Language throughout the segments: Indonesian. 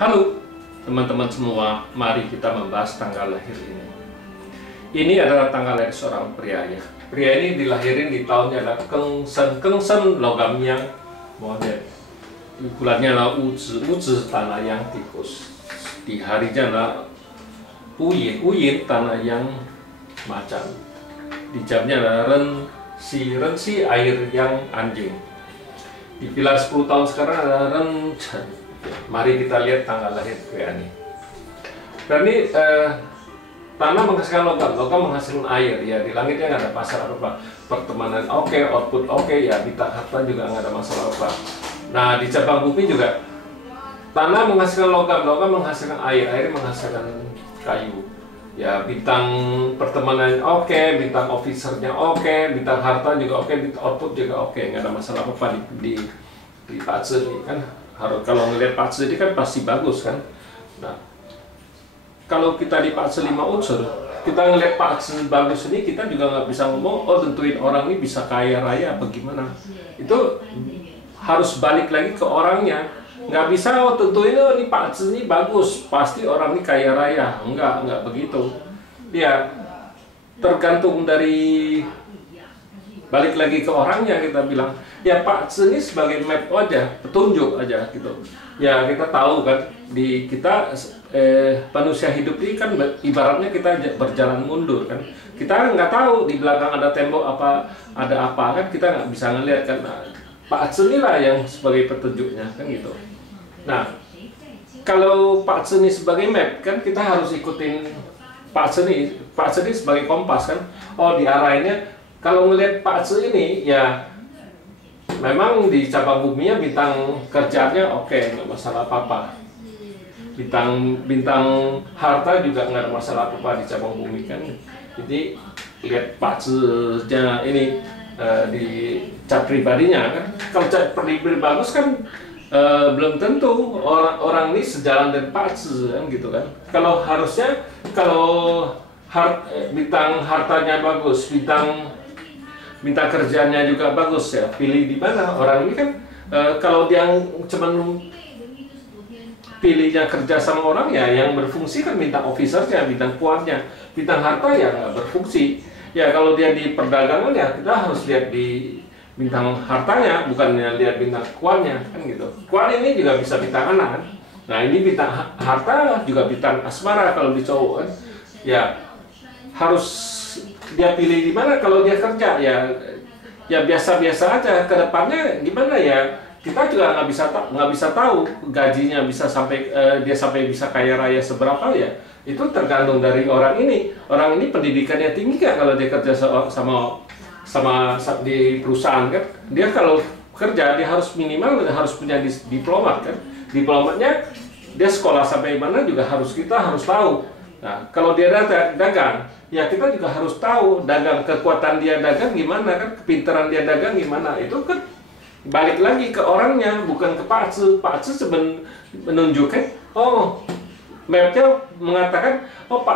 Halo teman-teman semua, mari kita membahas tanggal lahir ini. Ini adalah tanggal lahir seorang pria ya. Pria ini dilahirin di tahunnya adalah Kengsen logam yang modern. Bulannya adalah Uzi tanah yang tikus. Di harinya adalah Uyin tanah yang macan. Di jamnya adalah Rensi air yang anjing. Di pilar 10 tahun sekarang adalah Rencen. Mari kita lihat tanggal lahir pria ini. Berarti tanah menghasilkan logam menghasilkan air. Ya di langitnya nggak ada masalah apa. Pertemanan oke, output oke, ya bintang harta juga nggak ada masalah apa. Nah di cabang bumi juga tanah menghasilkan logam menghasilkan air menghasilkan kayu. Ya bintang pertemanan oke, bintang officernya oke, bintang harta juga oke, bintang output juga oke, nggak ada masalah apa di fase ini kan. Kalau ngelihat fase ini kan pasti bagus kan. Nah kalau kita di fase 5 unsur, kita ngelihat fase bagus ini, kita juga nggak bisa ngomong oh tentuin orang ini bisa kaya raya apa gimana. Itu harus balik lagi ke orangnya. Nggak bisa oh tentuin oh ini fase ini bagus pasti orang ini kaya raya. Nggak begitu. Ya tergantung dari balik lagi ke orangnya. Kita bilang ya fase ini sebagai map aja, petunjuk aja gitu. Ya kita tahu kan di kita manusia hidup ini kan ibaratnya kita berjalan mundur kan. Kita nggak tahu di belakang ada tembok apa, ada apa kan, kita nggak bisa ngelihat kan. Nah, fase inilah yang sebagai petunjuknya kan gitu. Nah kalau fase ini sebagai map kan kita harus ikutin fase ini sebagai kompas kan. Oh diarahinnya kalau ngelihat fase ini ya memang di cabang buminya bintang kerjanya oke, nggak masalah apa-apa. Bintang harta juga nggak ada masalah apa-apa di cabang bumi kan. Jadi lihat fasenya ini di cat pribadinya kan. Kalau cat pribadi bagus kan belum tentu orang ini sejalan dengan fase kan gitu kan. Kalau harusnya bintang hartanya bagus, bintang kerjanya juga bagus ya, pilih di mana orang ini kan. Kalau dia cuman pilihnya kerja sama orang ya yang berfungsi kan bintang officernya, bintang kuatnya, bintang harta ya nggak berfungsi. Ya kalau dia di perdagangan ya kita harus lihat di bintang hartanya, bukannya lihat bintang kuatnya kan gitu. Kuat ini juga bisa bintang anak kan. Nah ini bintang harta juga bintang asmara kalau di cowok kan. Ya harus dia pilih di mana. Kalau dia kerja ya biasa-biasa aja. Kedepannya gimana ya kita juga nggak bisa tahu gajinya bisa sampai dia sampai bisa kaya raya seberapa ya. Itu tergantung dari orang ini. Orang ini pendidikannya tinggi nggak kalau dia kerja sama di perusahaan kan. Dia kalau kerja dia harus minimal harus punya diplomat kan. Diplomatnya dia sekolah sampai mana juga kita harus tahu. Nah kalau dia dagang ya kita juga harus tahu dagang, kekuatan dia dagang gimana kan, kepintaran dia dagang gimana. Itu kan balik lagi ke orangnya, bukan ke fase. Fase sebenarnya menunjukkan oh mapnya mengatakan oh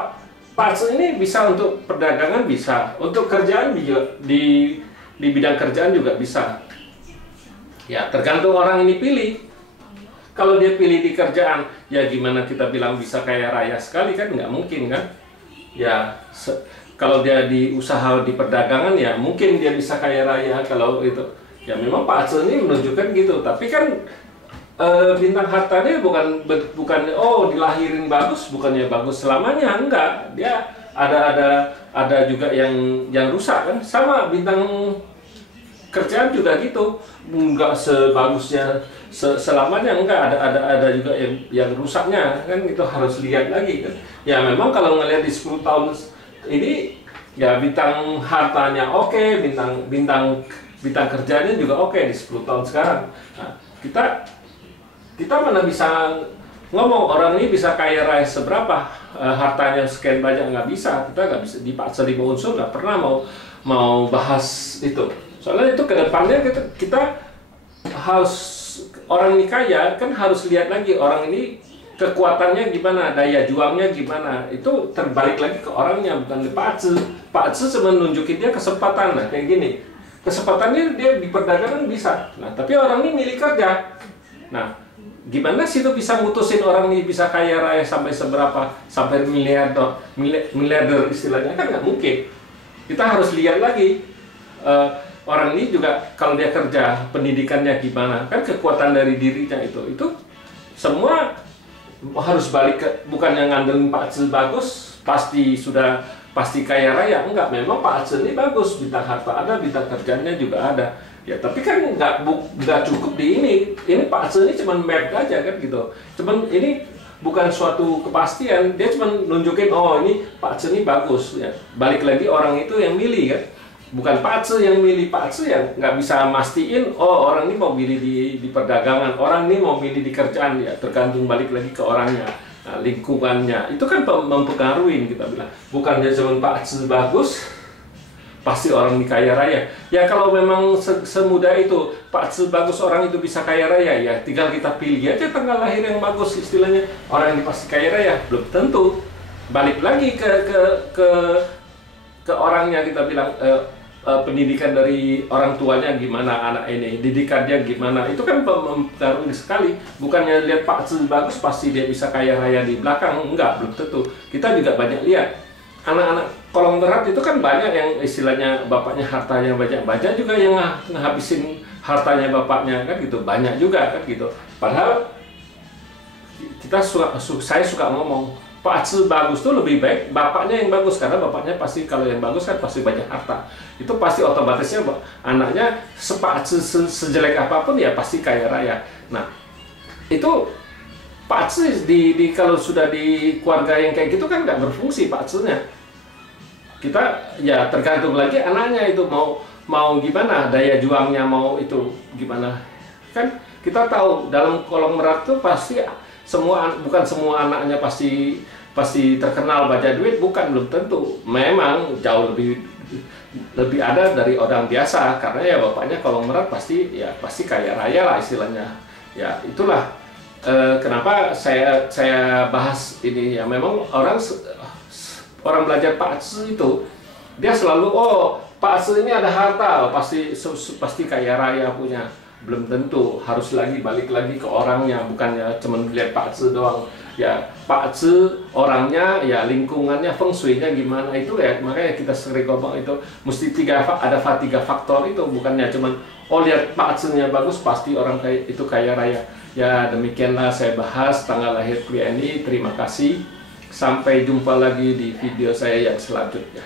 fase ini bisa untuk perdagangan, bisa untuk kerjaan juga di bidang kerjaan juga bisa. Ya tergantung orang ini pilih. Kalau dia pilih di kerjaan ya gimana kita bilang bisa kaya raya sekali kan, nggak mungkin kan. Ya kalau dia di usaha di perdagangan ya mungkin dia bisa kaya raya. Kalau itu ya memang fase ini menunjukkan gitu. Tapi kan bintang hartanya bukan oh dilahirin bagus, bukannya bagus selamanya, enggak. Dia ada juga yang rusak kan. Sama bintang kerjaan juga gitu, enggak sebagusnya selamanya, enggak. Ada juga yang rusaknya kan. Itu harus lihat lagi kan. Ya memang kalau ngelihat di 10 tahun ini ya bintang hartanya oke, bintang kerjanya juga oke di 10 tahun sekarang. Nah, kita mana bisa ngomong orang ini bisa kaya raya seberapa, hartanya sekian banyak, nggak bisa. Kita nggak bisa di fase 5 unsur, nggak pernah mau bahas itu. Soalnya itu kedepannya kita harus orang ini kaya kan harus lihat lagi orang ini kekuatannya gimana, daya juangnya gimana. Itu terbalik lagi ke orangnya, bukan di fase. Fase cuma nunjukin dia kesempatan. Nah kayak gini, kesempatannya dia di perdagangan bisa. Nah tapi orang ini milih kerja. Nah Gimana sih itu bisa mutusin orang ini bisa kaya raya sampai seberapa, sampai miliarder istilahnya, kan nggak mungkin. Kita harus lihat lagi orang ini juga kalau dia kerja, pendidikannya gimana, kan kekuatan dari dirinya itu semua harus balik ke, bukan yang ngandelin Pak Aceh bagus pasti kaya raya. Enggak, memang Pak Aceh ini bagus, bintang harta ada, bintang kerjanya juga ada. Ya, tapi kan nggak cukup di ini Pak Aceh ini cuma map aja kan gitu. Cuman ini bukan suatu kepastian, dia cuma nunjukin oh ini Pak Aceh ini bagus ya. Balik lagi orang itu yang milih kan. Bukan Pak Aceh yang milih, Pak Aceh yang nggak bisa mastiin oh orang ini mau milih di perdagangan, orang ini mau milih di kerjaan, ya tergantung balik lagi ke orangnya. Nah, lingkungannya itu kan mempengaruhi, kita bilang bukan dia cuma Pak Aceh bagus pasti orang ini kaya raya. Ya kalau memang semudah itu Pak Aceh bagus orang itu bisa kaya raya, ya tinggal kita pilih aja tanggal lahir yang bagus istilahnya, orang ini pasti kaya raya. Belum tentu. Balik lagi ke orangnya, kita bilang pendidikan dari orang tuanya gimana, anak ini didikannya gimana, itu kan mempengaruhi sekali. Bukannya lihat Pak Aceh bagus pasti dia bisa kaya raya di belakang, enggak, belum tentu. Kita juga banyak lihat anak-anak kolong berat itu kan banyak yang istilahnya bapaknya hartanya banyak juga yang ngehabisin hartanya bapaknya kan gitu, banyak juga kan gitu. Padahal saya suka ngomong Pak Aceh bagus tuh lebih baik bapaknya yang bagus, karena bapaknya pasti kalau yang bagus kan pasti banyak harta, itu pasti otomatisnya anaknya Pak Aceh sejelek apapun ya pasti kaya raya. Nah itu Pak Aceh kalau sudah di keluarga yang kayak gitu kan nggak berfungsi Pak Acehnya. Kita ya tergantung lagi anaknya itu mau gimana, daya juangnya mau itu gimana. Kan kita tahu dalam kolong merat tuh pasti bukan semua anaknya pasti terkenal banyak duit, bukan, belum tentu. Memang jauh lebih ada dari orang biasa, karena ya bapaknya kolong merat pasti kaya raya lah istilahnya. Ya itulah kenapa saya bahas ini ya. Memang orang belajar Pak Aceh itu dia selalu oh Pak Aceh ini ada harta pasti kaya raya punya. Belum tentu, harus balik lagi ke orangnya, bukannya cuma lihat Pak Aceh doang. Ya Pak Aceh orangnya, ya lingkungannya, feng shui-nya gimana itu ya. Makanya kita sering ngomong itu mesti ada tiga faktor itu, bukannya cuma oh lihat Pak Aceh-nya bagus pasti orang itu kaya raya. Ya demikianlah saya bahas tanggal lahir pria ini. Terima kasih. Sampai jumpa lagi di video saya yang selanjutnya.